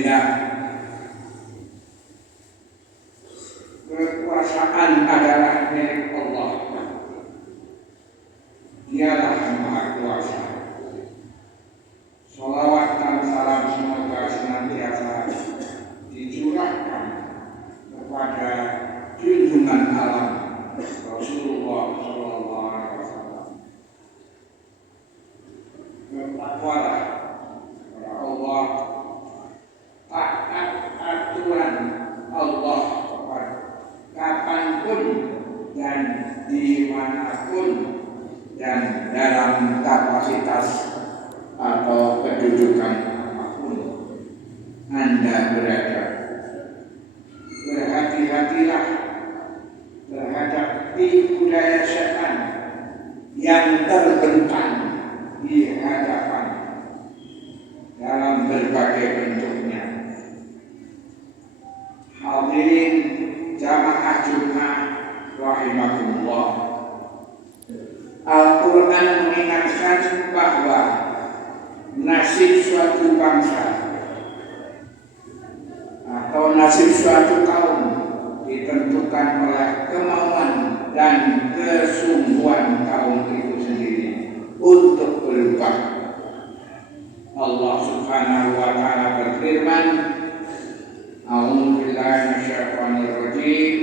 Alhamdulillah, kekuasaan adalah milik Allah. Dialah yang Maha Kuasa. Sholawat dan salam semoga senantiasa dicurahkan kepada junjungan alam Rasulullah Sallallahu Alaihi Wasallam. Bertakwalah kepada Allah, taat aturan Allah kapanpun dan dimanapun dan dalam kapasitas atau kedudukan apapun Anda berada. Berhati-hatilah terhadap tipu daya setan yang terbentang di hadapan dalam berbagai bentuknya. Hadirin jamaah Jumat rahimakumullah. Al-Quran mengingatkan bahwa nasib suatu bangsa atau nasib suatu kaum ditentukan oleh kemauan dan kesungguhan kaum itu sendiri untuk berubah. Allah Subhanahu wa taala berfirman, A'udzu billahi minasyaitonir rajim.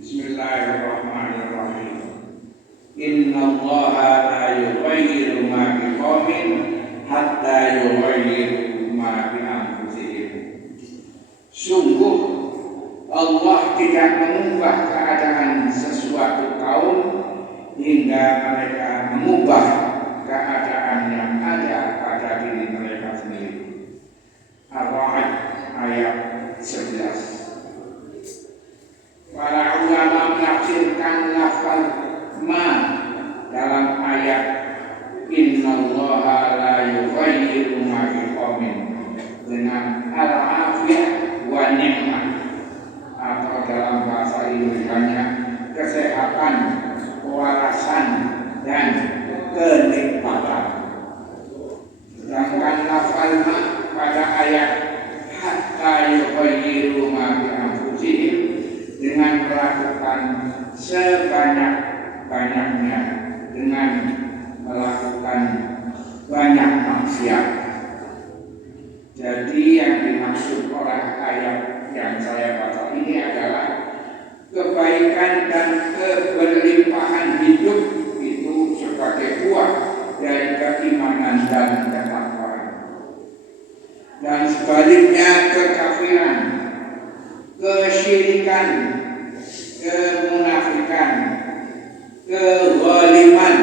Bismillahirrahmanirrahim. Innallaha la yughayyiru ma biqaumin hatta yughayyiru ma bi anfusihim. Sungguh Allah tidak mengubah keadaan sesuatu kaum hingga mereka mengubah keadaan yang ada pada diri mereka sendiri. Ar-Ra'd ayat 11. Para ulama menafsirkan lafaz ma dalam ayat innallaha la yughayyiru ma biqaumin dengan al-afiyah wa ni'mah, atau dalam bahasa Indonesianya kesehatan, kewarasan dan kenikmatan. Sedangkan lafaz ma pada ayat hatta yughayyiru ma bi anfusihim dengan melakukan sebanyak-banyaknya, dengan melakukan banyak maksiat. Jadi yang dimaksud oleh ayat yang saya baca ini adalah kebaikan dan keberlimpahan hidup itu sebagai buah dari keimanan dan ketakwaan. Dan sebaliknya kekafiran, kesyirikan, kemunafikan, kezaliman,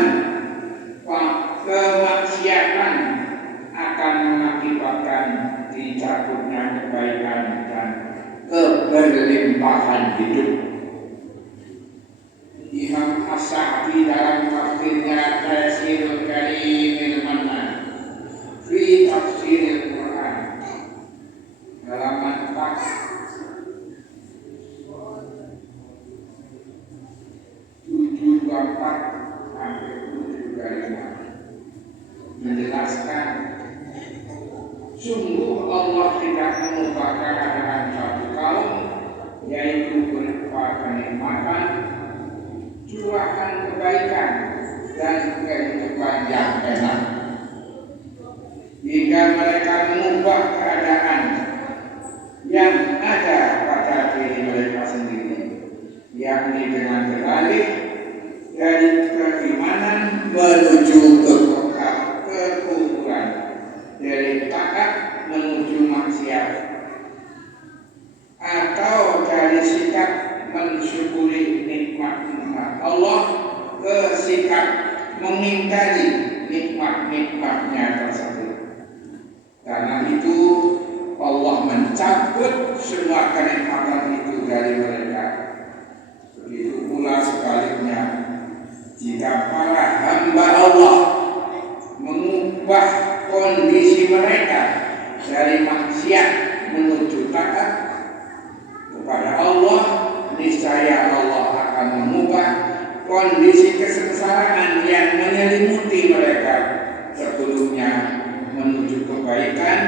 kemaksiatan akan mengakibatkan dicabutnya kebaikan dan keberlimpahan hidup. Imam As-Sa'di dalam tafsirnya Tafsirul Karimil Mannan fi Tafsiril Quran halaman 724-725 menjelaskan sungguh Allah tidak mengubah keadaan suatu kaum, yaitu berupa kenikmatan, curahan kebaikan dan kehidupan yang enak, hingga mereka mengubah keadaan yang ada pada diri mereka sendiri, yakni dengan beralih dari keimanan menuju kekufuran, dari taat menuju maksiat, atau dari sikap mensyukuri nikmat-nikmat Allah ke sikap mengingkari nikmat-nikmatnya tersebut. Karena itu Allah mencabut semua kenikmatan itu dari mereka. Begitu pula sebaliknya, jika para hamba Allah mengubah kondisi mereka dari maksiat menuju taat kepada Allah, niscaya Allah akan mengubah kondisi kesengsaraan yang menyelimuti mereka sebelumnya menuju kebaikan,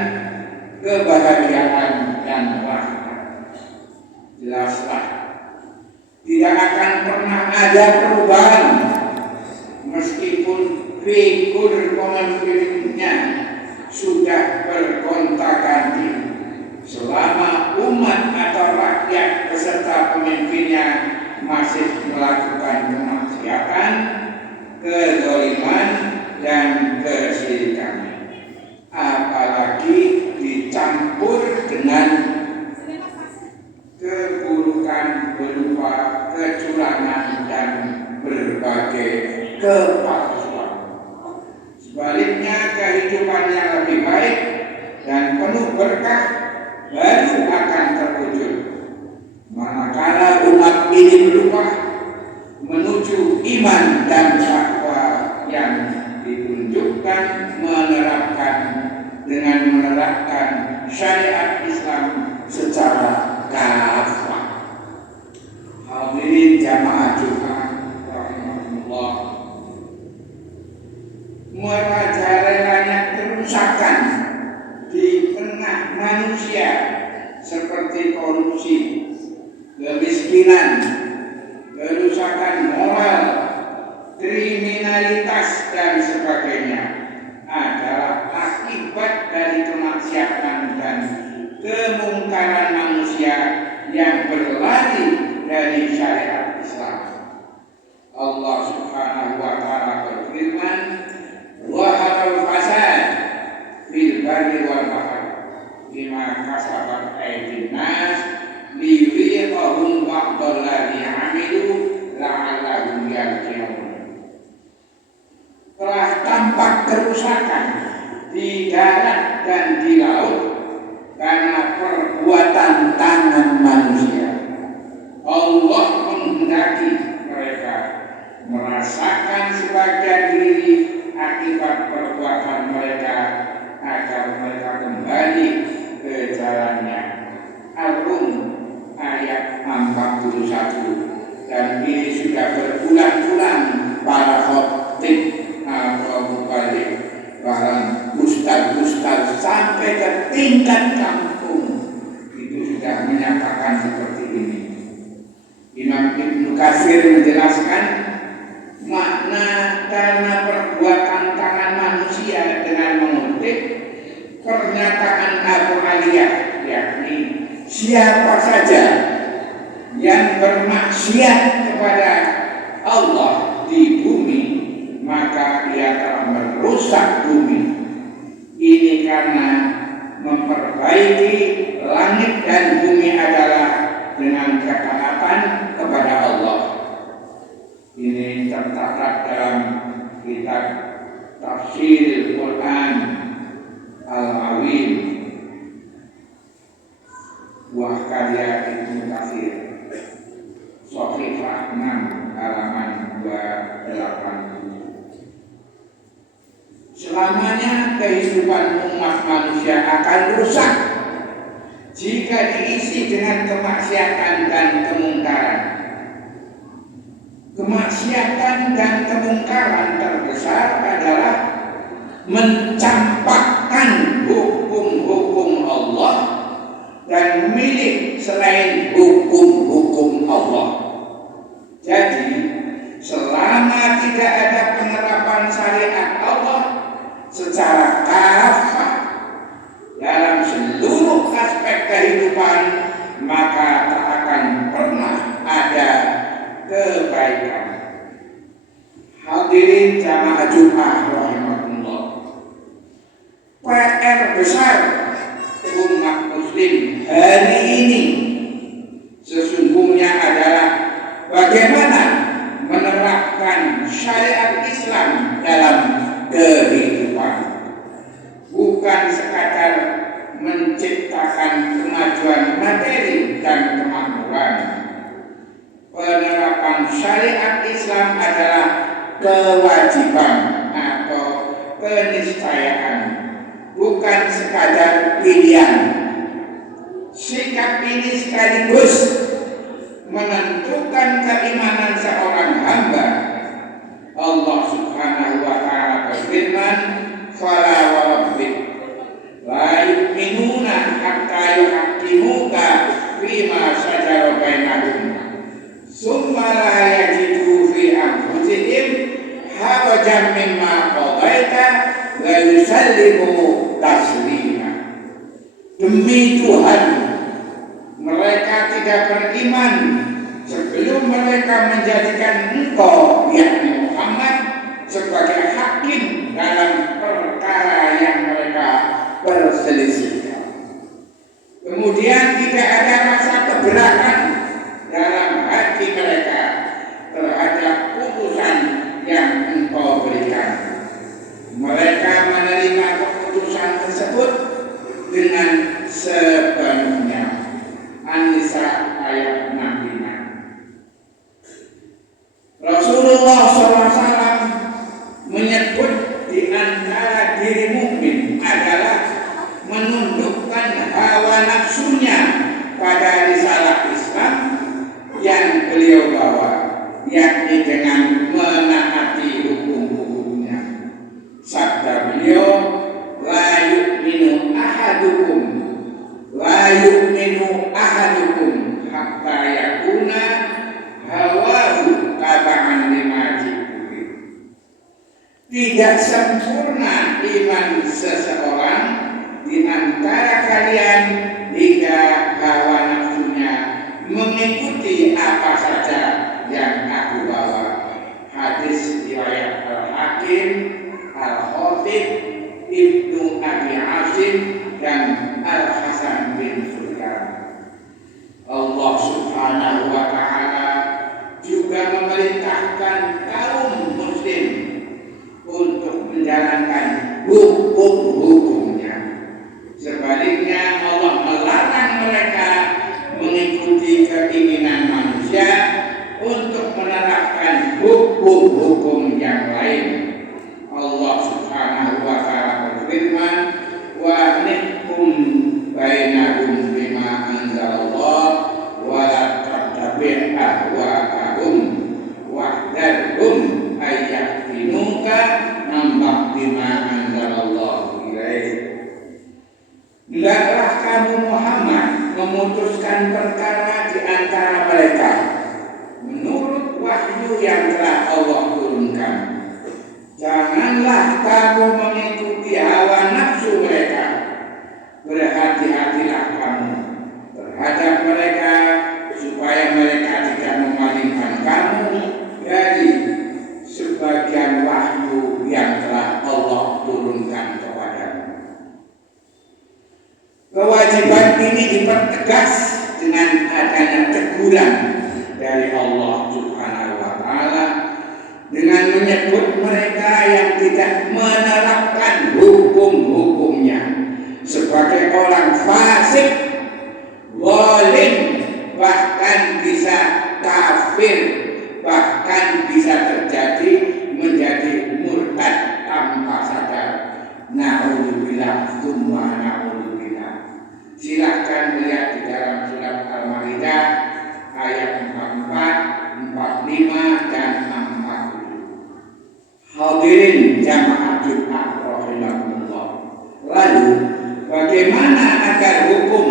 kebahagiaan dan rahmat. Jelaslah tidak akan pernah ada perubahan meskipun figur pemimpinnya sudah bergonta-ganti, selama umat atau rakyat beserta pemimpinnya masih melakukan kemaksiatan, kezaliman dan kesyirikan, apalagi dicampur dengan keburukan berupa kecurangan dan berbagai kepalsuan. Sebaliknya, kehidupan yang lebih baik dan penuh berkah baru akan terwujud manakala umat ini berubah menuju iman dan takwa yang ditunjukkan dengan menerapkan syariat Islam secara kafah. Hadirin jamaah Jumat rahimahullah, merajalelanya kerusakan di tengah manusia seperti korupsi, kemiskinan, kerusakan moral, kriminalitas dan sebagainya adalah akibat dari kemaksiatan dan kemungkaran manusia yang berlari dari syariat Islam. Allah Subhanahu wa taala berfirman, "Wa haral fasad fil barri wal bahr bima kasabat aydin nas liyuziqahum ba'dal ladzi 'amilu la'allahum yarji'un." Telah tampak kerusakan di darat dan di laut karena perbuatan tangan manusia. Allah menghendaki mereka merasakan sebagian diri akibat perbuatan mereka agar mereka kembali ke jalannya. Al-Rum ayat 41. Dan ini sudah berulang-ulang para khotib atau mubalik, para ustaz-ustaz sampai ke tingkat kampung itu sudah menyatakan seperti ini. Imam Ibnu Katsir menjelaskan makna karena perbuatan tangan manusia dengan mengutip pernyataan Abu Aliyah, yakni siapa saja yang bermaksiat kepada Allah di bumi maka ia telah merusak bumi. Ini karena memperbaiki langit dan bumi adalah dengan ketaatan kepada Allah. Ini tercatat dalam kitab Tafsir Quran Al-Awim buah karya Ibnu Katsir, Shafifah 6 halaman 287. Selamanya kehidupan umat manusia akan rusak jika diisi dengan kemaksiatan dan kemungkaran. Kemaksiatan dan kemungkaran terbesar adalah mencampakkan hukum-hukum Allah dan memilih selain hukum-hukum Allah. Jadi, selama tidak ada penerapan syariat Allah secara kafah dalam seluruh aspek kehidupan, maka tak akan pernah ada kebaikan. Hadirin jamaah Jumat rahimahullah, PR besar umat muslim hari ini sesungguhnya adalah bagaimana menerapkan syariat Islam dalam kehidupan, bukan sekadar menciptakan kemajuan materi dan kemakmuran. Penerapan syariat Islam adalah kewajiban atau keniscayaan, bukan sekadar pilihan. Sikap ini sekaligus menentukan keimanan seorang hamba. Allah Subhanahu wa taala berfirman, "Fala wa rabbik la yu'minuna fima syajara bainahum summa la yajidu fi anfusihim harajan mimma qadaita wa yusallimu taslima. Demi Tuhan, mereka tidak beriman sebelum mereka menjadikan engkau yakni Muhammad sebagai hakim dalam perkara yang mereka perselisihkan. Kemudian tidak ada rasa keberatan dalam hati mereka terhadap putusan yang engkau berikan. Mereka menerima keputusan tersebut dengan sepenuhnya. An-Nisa ayat 65. Rasulullah SAW menyebut di antara diri mukmin adalah menundukkan hawa nafsunya pada risalah Islam yang beliau bawa, yakni dengan menaati hukum-hukumnya. Sabda beliau, la yu'minu ahadukum hatta yakuna hawahu taba'an lima jibuhi. Tidak sempurna iman seseorang di antara kalian hingga hawa nafsunya mengikuti apa saja yang aku bawa. Hadis riwayat Al-Hakim, Al-Khatib, Ibnu Abi Asim dan Al-Hasan bin Sultan. Allah Subhanahu wa Ta'ala juga memerintahkan kaum muslim untuk menjalankan hukum-hukumnya. Sebaliknya Allah melarang mereka mengikuti keinginan manusia untuk menerapkan hukum-hukum yang lain. Allah Subhanahu wa Ta'ala berfirman, wa nikum bainahum bima anzalallah wa la tattabi' ahwa'ahum wahdharhum ayyaftinuka nambak bima anzalallahu ilaih. Hendaklah kamu Muhammad memutuskan perkara di antara mereka menurut wahyu yang telah Allah turunkan. Janganlah kamu mengikuti hawa nafsu mereka. Berhati-hatilah kamu terhadap mereka supaya mereka tidak memalingkan kamu dari sebagian wahyu yang telah Allah turunkan kepadamu. Kewajiban ini dipertegas dengan adanya teguran dari Allah Subhanahu wa Ta'ala dengan menyebut mereka yang tidak menerapkan hukum-hukumnya sebagai orang fasik, zalim, bahkan bisa kafir, bahkan bisa terjadi menjadi murtad tanpa sadar. Na'udzubillah, tsumma na'udzubillah. Silahkan lihat di dalam surat Al-Maidah ayat 44, 45 dan 47. Hadirin jamaah Jumat rahimahullah. Lalu bagaimana agar hukum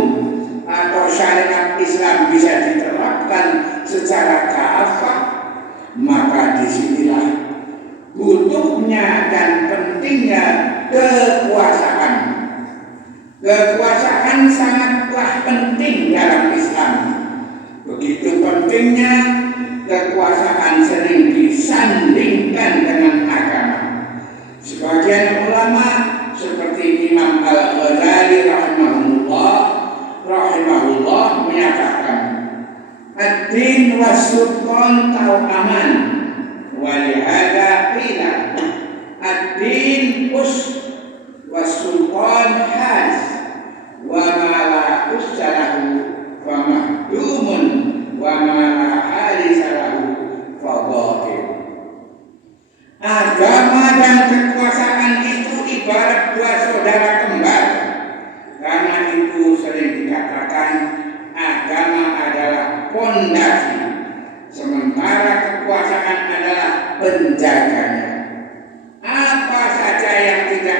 atau syariat Islam bisa diterapkan secara kafah? Maka disinilah butuhnya dan pentingnya kekuasaan. Kekuasaan sangatlah penting dalam Islam. Begitu pentingnya kekuasaan sering disandingkan dengan agama. Sebagian ulama seperti Imam Al-Ghazali rahimahullah menyatakan, ad-din was-sultan tau'aman wa lihada qila ad-din was-sultan has wa ma la ussalahu fa mahdumun wa ma la halisalahu fa dhalim. Agama dan kekuasaan itu ibarat dua saudara kembar. Karena itu sering dikatakan agama adalah pondasi, sementara kekuasaan adalah penjaganya. Apa saja yang tidak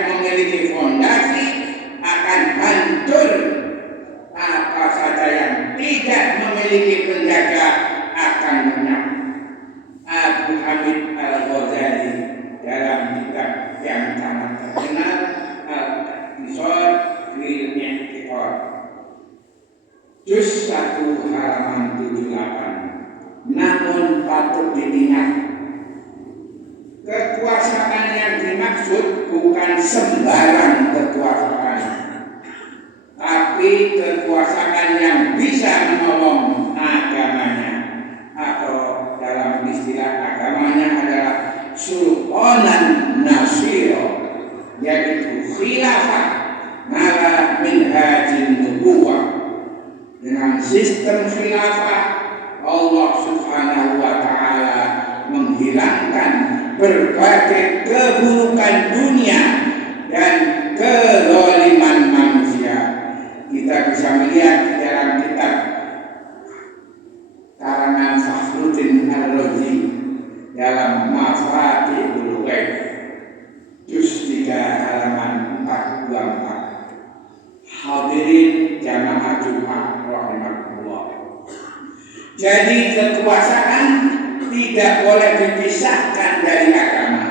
fil I'tiqad juz 1 halaman 78. Namun patut diingat, kekuasaan yang dimaksud bukan sembarang kekuasaan, tapi kekuasaan yang bisa menolong agamanya, atau dalam istilah agamanya adalah sultanan nasiro, yaitu khilafah ala minhajin nubuwah. Dengan sistem khilafah, Allah Subhanahu wa Ta'ala menghilangkan berbagai keburukan dunia dan kezaliman manusia. Kita bisa melihat di dalam kitab karangan Fakhruddin Ar-Razi dalam Mafatihul Ghaib juz 3 halaman 424. Hadirin jamaah Jumat rahimahullah. Jadi kekuasaan tidak boleh dipisahkan dari agama.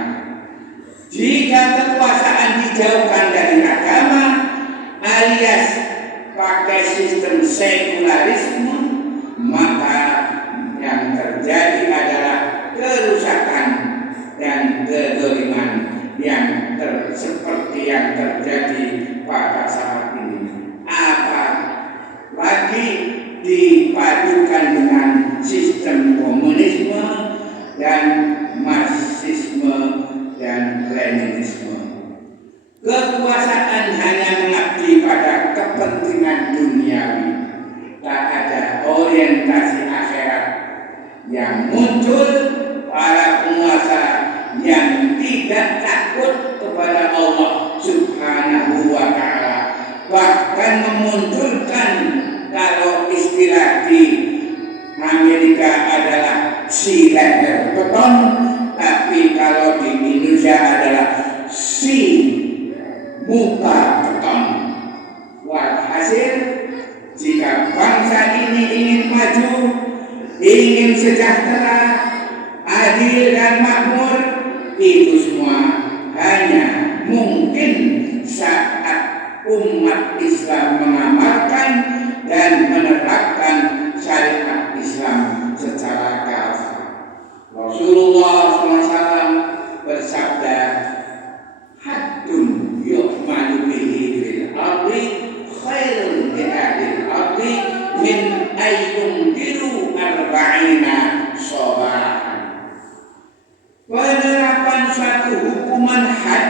Jika kekuasaan dijauhkan dari agama alias pakai sistem sekularisme, maka yang terjadi adalah kerusakan dan kezaliman yang seperti yang terjadi pada saat ini. Apalagi dipadukan dengan sistem komunisme dan marxisme dan leninisme. Kekuasaan hanya mengabdi pada kepentingan duniawi, tak ada orientasi akhirat. Yang muncul para penguasa yang tidak takut kepada Allah Subhanahu wa Ta'ala, bahkan memunculkan, kalau istilah di Amerika adalah si leher beton, tapi kalau di Indonesia adalah si muka beton. Walhasil, jika bangsa ini ingin maju, ingin sejahtera, adil dan makmur, itu semua hanya mungkin saat umat Islam mengamalkan dan menerapkan syariat Islam secara kafah. Rasulullah SAW bersabda, haddun yu'manu bihi fil ardi khairun li ahlil ardi min ayyundiru arba'ina shabahan. Penerapan suatu hukuman had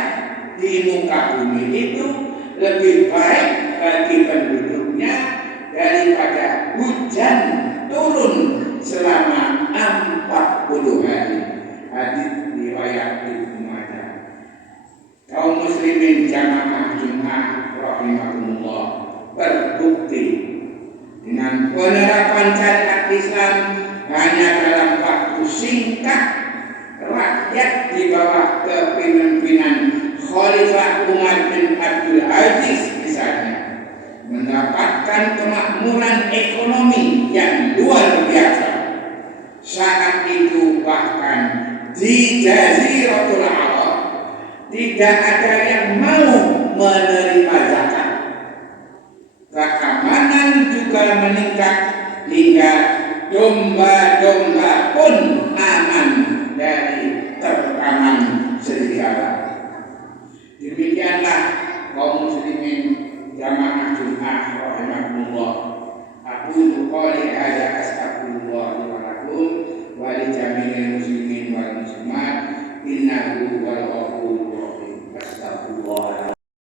di muka bumi itu lebih baik bagi penduduknya daripada hujan turun selama 40 hari. Hadis riwayat Ibnu Majah. Kaum muslimin jamaah Jumat rahimahumullah, terbukti dengan penerapan syariat Islam hanya dalam waktu singkat, rakyat di bawah kepemimpinan Khalifah Umar bin Abdul Aziz misalnya mendapatkan kemakmuran ekonomi yang luar biasa. Saat itu bahkan di Jaziratul Arab tidak ada yang mau menerima zakat. Keamanan juga meningkat hingga domba-domba pun aman dari terkaman serigala. Demikianlah kaum muslimin jamaah Jumat rahimahullah. Aku qouli hadza astaghfirullah